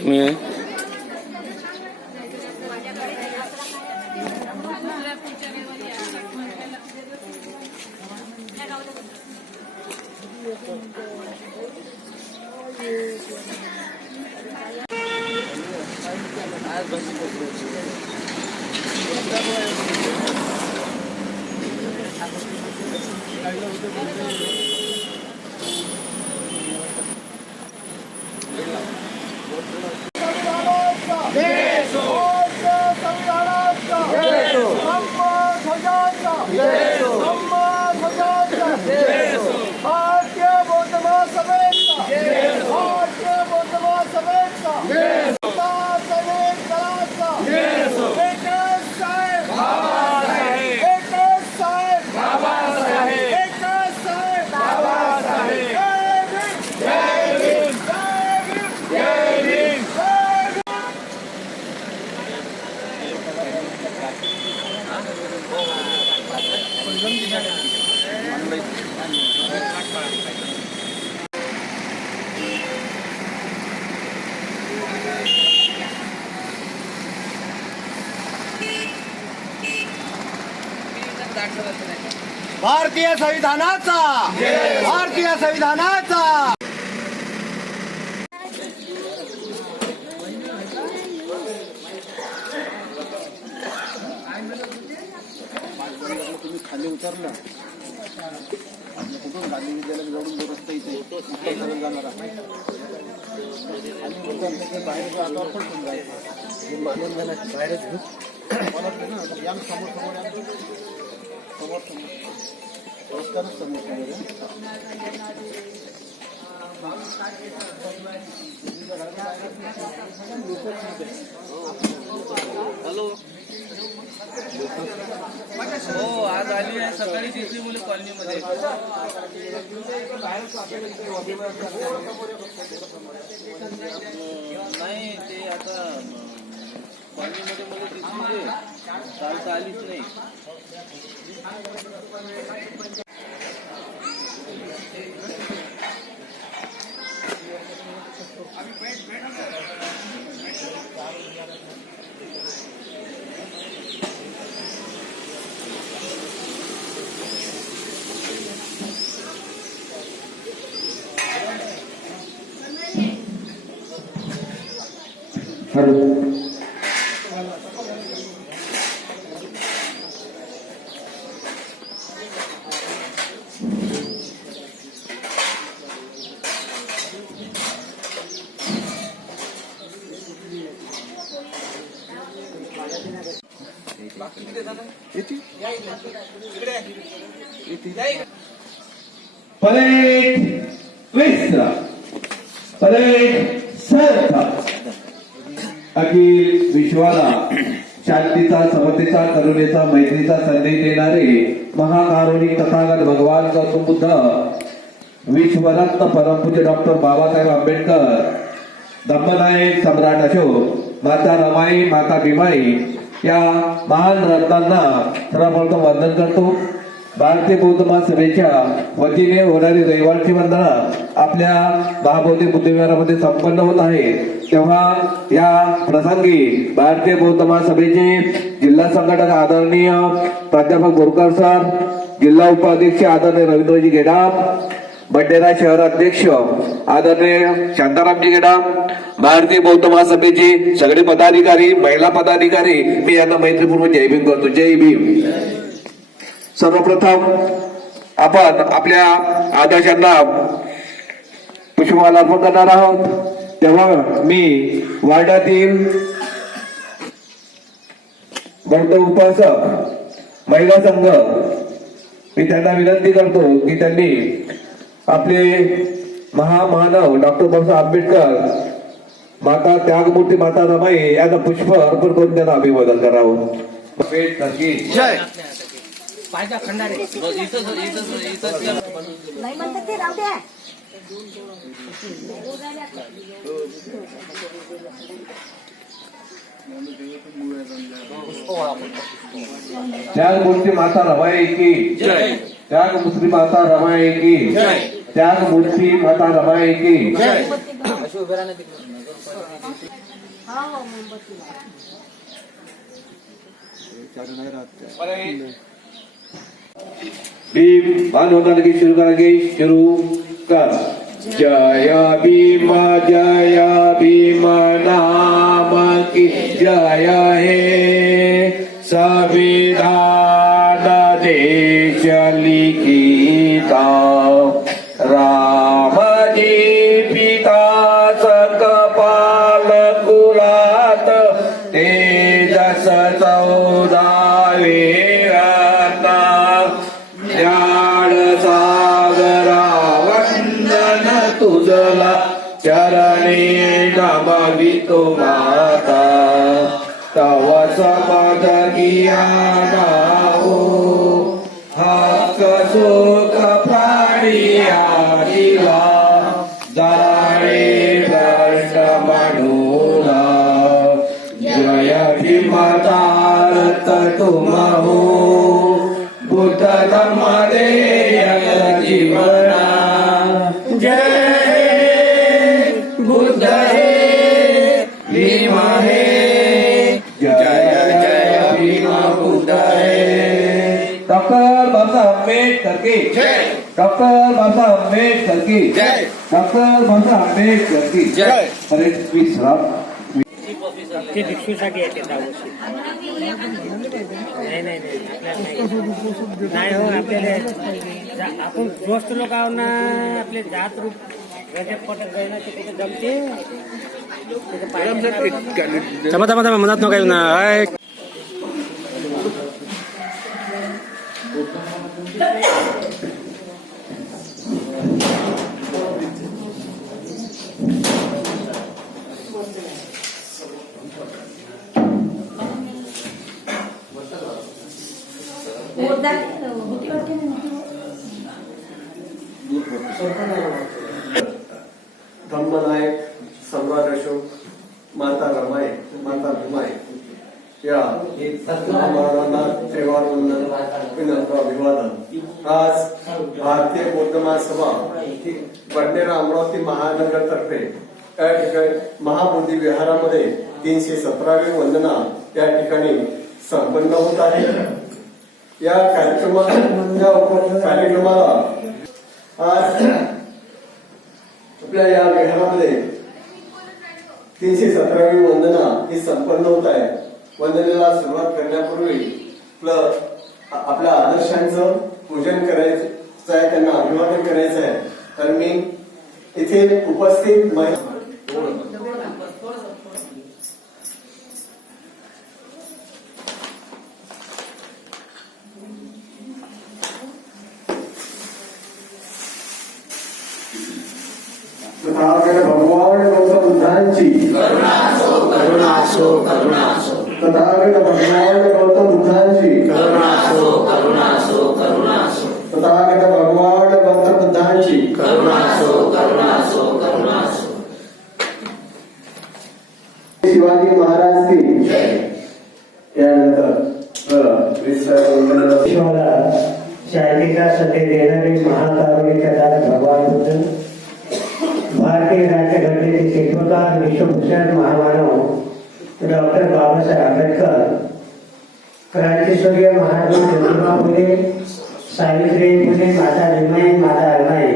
Yeah. मी भारतीय बौद्ध महासभेचा भारतीय बौद्ध महासभेचा समेत कराचा एकच साहेब एकच साहेब एकच साहेब जय भीम जय भीम जय भीम जय भीम भारतीय संविधानाचा भारतीय संविधानाचा. तुम्ही खाली उतरला कुठून गांधी विद्यालय जवळून जो रस्ता इथे जाणारा खाली उतरले की बाहेरच्या हातावर पडून जायचं बाहेरच ना समोर समोर हॅलो हो आज आली आहे सकाळी तिसरी मुली कॉलनीमध्ये. नाही ते आता कॉलनीमध्ये मुली तिसरी काल तर आलीच नाही. परेड विश्र परेड सर्थ अखिल विश्वाला शांतीचा समतेचा करुणेचा मैत्रीचा संदेश देणारे महाकारुणिक तथागत भगवान गौतम बुद्ध विश्वरत्न परमपूज्य डॉक्टर बाबासाहेब आंबेडकर धम्मनायक सम्राट अशोक माता रमाई माता भीमाई या महान रत्नांना सर्वप्रथम वंदन करतो. भारतीय बौद्ध महासभेच्या वतीने होणारी रविवारची वंदना आपल्या महाबौद्धी बुद्धविहारामध्ये संपन्न होत आहे. तेव्हा या प्रसंगी भारतीय बौद्ध महासभेचे जिल्हा संघटक आदरणीय प्राध्यापक बोरकर सर जिल्हा उपाध्यक्ष आदरणीय रवींद्रजी गेडाम बंडेरा शहर अध्यक्ष आदरणीय शांतारामजी गेडाम भारतीय बौद्ध महासभेचे सगळे पदाधिकारी महिला पदाधिकारी मी यांना मैत्रीपूर्वक जय भीम करतो. जय भीम. सर्वप्रथम आपण आपल्या आदर्शांना पुष्पमाल अर्पण करणार आहोत. तेव्हा मी वार्डातील बौद्ध उपासक महिला संघ मी त्यांना विनंती करतो की त्यांनी आपले महामानव डॉक्टर बाबासाहेब आंबेडकर माता त्यागमूर्ती माता रमाई यांना पुष्प अर्पण करून त्यांना अभिवादन करावं. जय. बस इथंच इथंच इथंच केलं. नाही म्हणतात ते राहू द्या. त्याग मूर्ती माता रमाई की. जय. त्याग मूर्ती माता रमाई की. जय त्याग मूर्ती माता रमाई की. भीम बाँध की शुरू करेंगे शुरू कर. जय भीम जय भीम नाम की. जय है संविधान हो आंबेडकर की जय. डॉक्टर बाबासाहेब आंबेडकर की जय हरे विश्राम ते भिक्षूसाठी आहे ते दहावर्षी नाही नाही नाही आपल्याला नाही नाही हो आपल्याला आपण दोस्त लोक आहो ना आपले जात रूप पटक ते कुठे जमते? तिथे पाहिजे थांबा थांबा थांबा मनात नका येऊ ना. हाय. मुर्दा होती वाटते धम्मनायक सम्राट अशोक माता रमाई माता भीमाई या महाराजांना त्रिवार वंदन विनम्र अभिवादन. आज भारतीय बौद्ध महासभा बडनेरा अमरावती महानगर तर्फे या ठिकाणी महाबोधी विहारामध्ये तीनशे सतरावी वंदना त्या ठिकाणी संपन्न होत आहे. या कार्यक्रमा या कार्यक्रमाला आज आपल्या या विहारामध्ये तीनशे सतरावी वंदना ही संपन्न होत आहे. वंदनेला सुरुवात करण्यापूर्वी आपलं आपल्या आदर्शांचं पूजन करायचं आहे त्यांना अभिवादन करायचं आहे. तर मी इथे उपस्थित महि- तथागत भगवान गौतम बुद्धांची करुणासो करुणासो तथागत भगवान गौतम बुद्धांची करुणासो करुणासो करुणासो तथागत भगवान गौतम बुद्धांची करुणासो करुणासो करुणासो शिवाजी महाराज की यानंतर अ, विश्वास विश्वाला शांतीचा संदेश देणारे महाकारुणी कदाच भगवान बुद्ध भारतीय राज्यघटनेचे शिल्पकार विश्वभूषण महामानव डॉक्टर बाबासाहेब आंबेडकर क्रांतीसूर्य महात्मा ज्योतिबा फुले सावित्री फुले माता रिमाई माता अरमाई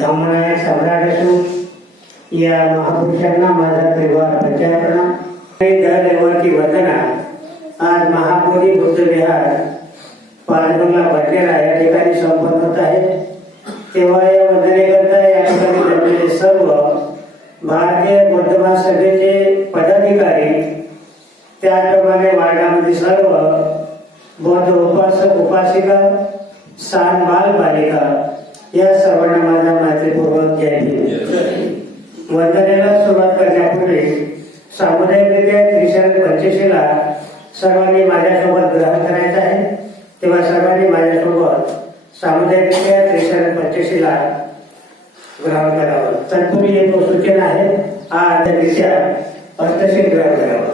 धम्मनायक सम्राट अशोक या महापुरुषांना माझा त्रिवार प्रचार दर रविवारची वंदना. आज महाबोधी बुद्ध विहार पाचगुणला या ठिकाणी संपन्न होत आहे तेव्हा या वंदनेकरता या ठिकाणी जमलेले सर्व भारतीय बौद्ध महासभेचे पदाधिकारी त्याप्रमाणे वार्डामध्ये सर्व बौद्ध उपासक उपासिका सान बालबालिका या सर्वांना माझा मैत्रीपूर्वक जय वंदनेला सुरुवात करण्यापूर्वी सामुदायिकरित्या त्रिशरण पंचशीला सर्वांनी माझ्यासोबत ग्रहण करायचं आहे. तेव्हा सर्वांनी माझ्यासोबत सामुदायिकरित्या त्रेचाळीस पंच्याऐंशीला ग्रहण करावं. तत्पूर्वी एक सूचना आहे. आज दिशा अष्टशी ग्रहण करावं.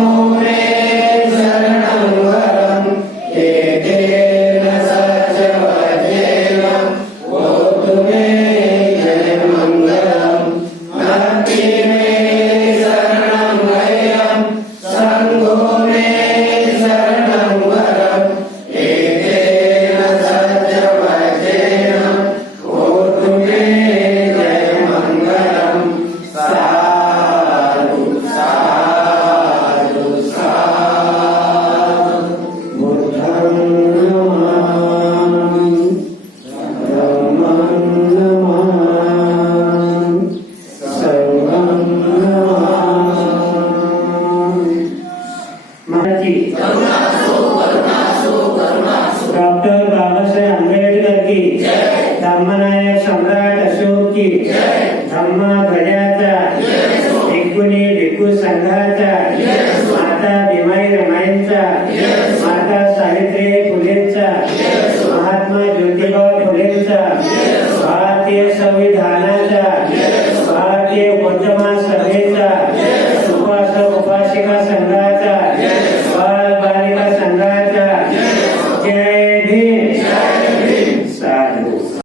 Senhor. डॉक्टर